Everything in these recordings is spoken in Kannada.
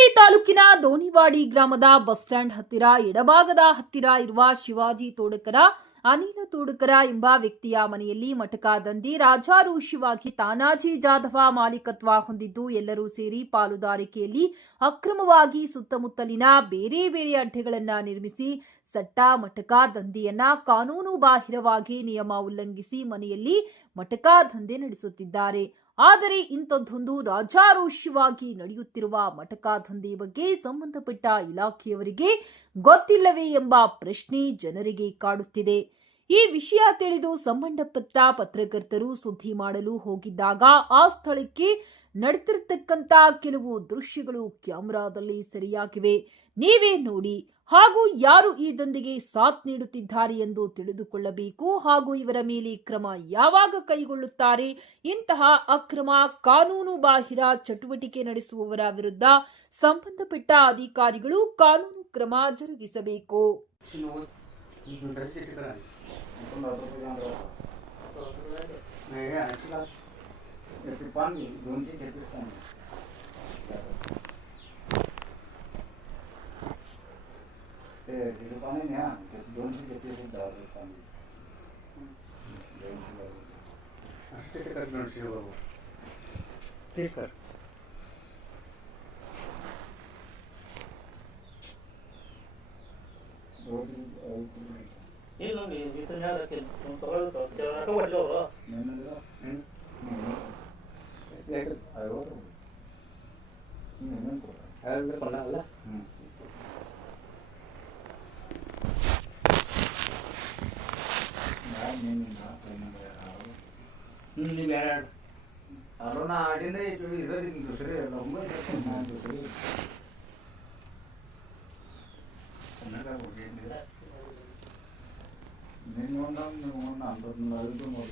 ಚಿಕ್ಕೋಡಿ ತಾಲೂಕಿನ ದೋಣಿವಾಡಿ ಗ್ರಾಮದ ಬಸ್ ಸ್ಟ್ಯಾಂಡ್ ಹತ್ತಿರ, ಎಡಭಾಗದ ಹತ್ತಿರ ಇರುವ ಶಿವಾಜಿ ತೋಡಕರ, ಅನಿಲ ತೋಡಕರ ಎಂಬ ವ್ಯಕ್ತಿಯ ಮನೆಯಲ್ಲಿ ಮಟಕ ದಂಧಿ ರಾಜಾರೋಷಿಯಾಗಿ ತಾನಾಜಿ ಜಾಧವ ಮಾಲೀಕತ್ವ ಹೊಂದಿದ್ದು ಎಲ್ಲರೂ ಸೇರಿ ಪಾಲುದಾರಿಕೆಯಲ್ಲಿ ಅಕ್ರಮವಾಗಿ ಸುತ್ತಮುತ್ತಲಿನ ಬೇರೆ ಬೇರೆ ಅಡ್ಡೆಗಳನ್ನು ನಿರ್ಮಿಸಿ ಸಟ್ಟ ಮಟಕ ದಂಧೆಯನ್ನ ಕಾನೂನು ಬಾಹಿರವಾಗಿ ನಿಯಮ ಉಲ್ಲಂಘಿಸಿ ಮನೆಯಲ್ಲಿ ಮಟಕ ದಂಧೆ ನಡೆಸುತ್ತಿದ್ದಾರೆ. ಆದರೆ ಇಂಥದ್ದೊಂದು ರಾಜಾರೋಷವಾಗಿ ನಡೆಯುತ್ತಿರುವ ಮಟಕ ದಂಧೆ ಬಗ್ಗೆ ಸಂಬಂಧಪಟ್ಟ ಇಲಾಖೆಯವರಿಗೆ ಗೊತ್ತಿಲ್ಲವೇ ಎಂಬ ಪ್ರಶ್ನೆ ಜನರಿಗೆ ಕಾಡುತ್ತಿದೆ. ಈ ವಿಷಯ ತಿಳಿದು ಸಂಬಂಧಪಟ್ಟ ಪತ್ರಕರ್ತರು ಸುದ್ದಿ ಮಾಡಲು ಹೋಗಿದ್ದಾಗ ಆ ಸ್ಥಳಕ್ಕೆ ನಡೆತಿರ್ತಕ್ಕಂತ ಕೆಲವು ದೃಶ್ಯಗಳು ಕ್ಯಾಮ್ರಾದಲ್ಲಿ ಸರಿಯಾಗಿವೆ. ನೀವೇ ನೋಡಿ, ಹಾಗೂ ಯಾರು ಈ ದಂಧೆಗೆ ಸಾಥ್ ನೀಡುತ್ತಿದ್ದಾರೆ ಎಂದು ತಿಳಿದುಕೊಳ್ಳಬೇಕು, ಹಾಗೂ ಇವರ ಮೇಲೆ ಕ್ರಮ ಯಾವಾಗ ಕೈಗೊಳ್ಳುತ್ತಾರೆ? ಇಂತಹ ಅಕ್ರಮ ಕಾನೂನು ಬಾಹಿರ ಚಟುವಟಿಕೆ ನಡೆಸುವವರ ವಿರುದ್ಧ ಸಂಬಂಧಪಟ್ಟ ಅಧಿಕಾರಿಗಳು ಕಾನೂನು ಕ್ರಮ ಜರುಗಿಸಬೇಕು. తిరిపిస్తాను గురించి తిరిపిస్తాను తిరుపతి దోన్సి చెప్పేసి దాని అష్టే కట్టినాడు శివబాబు తీసుకారు ಇಲ್ಲ ನೀವು ಬಿಸಿಲು ತಗೊಳ್ಬೇಕು ಕೆಲವೊಂದು ತಗೊಳ್ಳಿಲ್ಲ ಕೊಡ್ತಾರೆ ಯಾರಂದ್ರೆ ಕೊಡಲ್ಲ ಹ್ಞೂ ಯಾರು ನೀನಿಲ್ಲ ಕೈಯಿಂದ ಯಾರು ಹ್ಮ್ ನೀವು ಯಾರು ಅಲ್ಲ ನಾ ಆಡಿಂದ ಇದು ಇರೋದಿಲ್ಲ ದುಸರಿ ಅಲ್ಲ ಒಂಬತ್ತು ನಾನು ದುಸರಿ ಕನ್ನಡ ಹೋಗಿದ್ದಿಲ್ಲ ನಿನ್ನ ಒಂದು ನೀವು ಒಂದು ಅಂಬತ್ತು ನಾಲ್ಕು ಮೂರು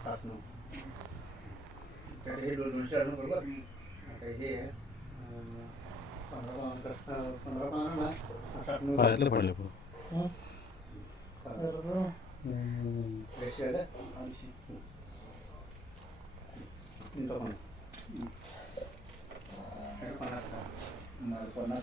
सात नऊ हे दोन दोनशे आलं बरोबर आता हे अं, पंधरा पानांचं, अं, पंधरा पानांना सात नऊ पाहिलं पडले पण बेशे आलं ऐंशी इंच पण हे पन्नास का मला पन्नास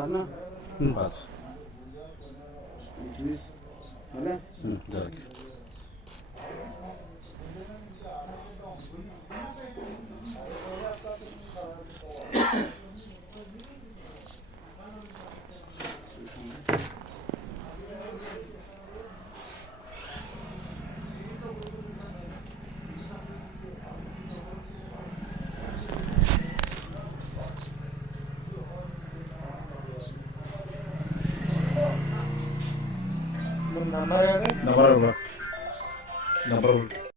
Fazla? Hı, fazla. 200. Öyle? Hı, direkt. Number ಹೇಳಿ ನಂಬರ್ ನಂಬರ್